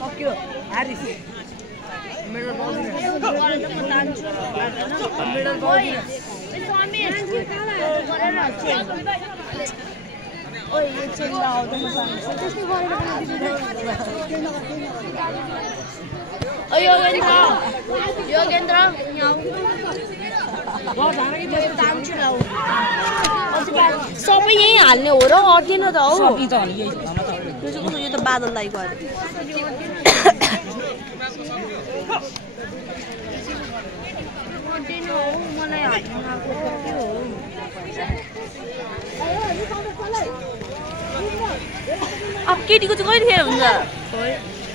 सक्यो Haris medal पाउँदिन medal पाउँदिन ओइ यो चाहिँ आउँदैन त्यस्तै गरेर पनि योगेन्द्र सबै यही हाल्ने हो र अट्दैन त हौ यो त बादललाई गरे अब केटीको चाहिँ कहिले खेर हुन्छ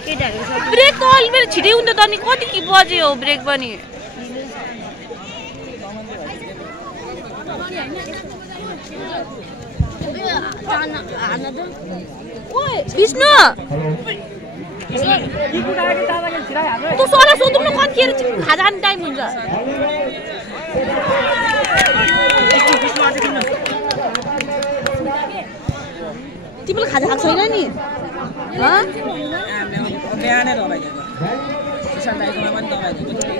ब्रेक त अलि बेला छिटै हुन्छ त अनि कति बजे हो ब्रेक पनि विष्णु तँ सर सोधौँ न कतिखेर खाजा खाने टाइम हुन्छ तिमीले खाजा खाएको छैन नि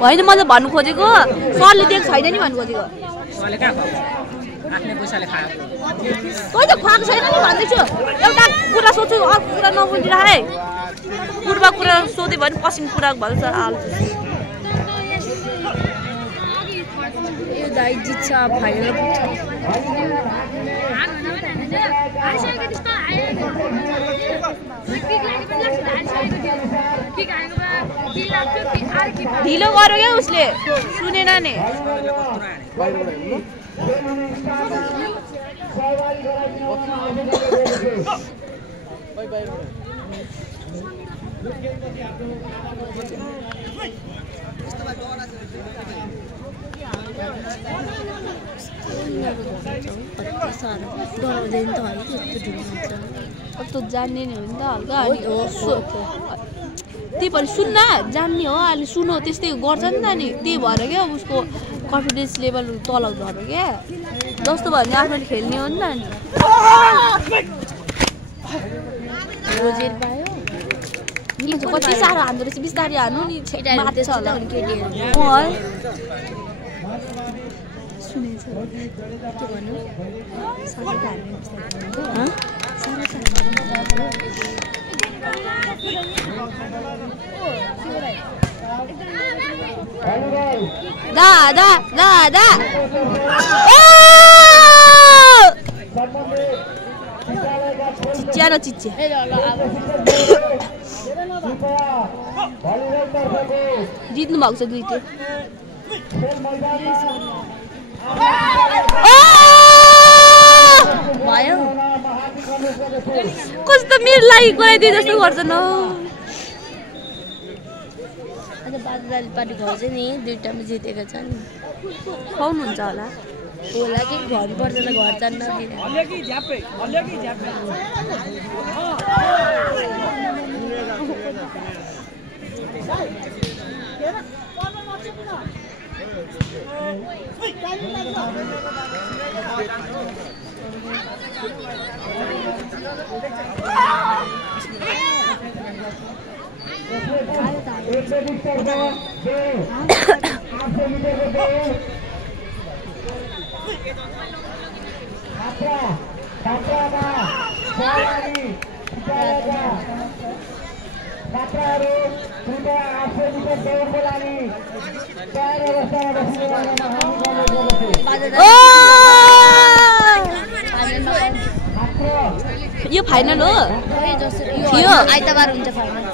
होइन मैले भन्नु खोजेको सरले दिएको छैन नि भन्नु खोजेको कोही त खुवाएको छैन नि भन्दैछु एउटा कुरा सोध्छु अर्को कुरा नबोलिरह है पूर्व कुरा सोध्यो भने पश्चिम कुरा भन्छ यो दाइ जित्छ फाइनल पुग्छ ढिलो गर्यो क्या उसले सुनेन नि अब त जान्ने नि हो नि त हल्का त्यही भएर सुन्न जान्ने हो अहिले सुनो त्यस्तै गर्छ नि त नि त्यही भएर क्या उसको कन्फिडेन्स लेभल तल झऱ्यो क्या जस्तो भयो भने आफूले खेल्ने हो नि त रोजेर पायो कति साह्रो हान्दो रहेछ बिस्तारै हान्नु नि मार्छ होला सुनेछ के भन्नु दादा दादा चिच्या र चिच्या जित्नु भएको छ दुईटै भयो कस्तो मेरो लागि गराइदिए जस्तो गर्छन् हौ बादल पार्टी घर चाहिँ नि दुईटामा जितेको छ नि खुवाउनुहुन्छ होला होला कि घर पर्दैन घर जान्न यो फाइनल हो यो आइतबार हुन्छ फाइनल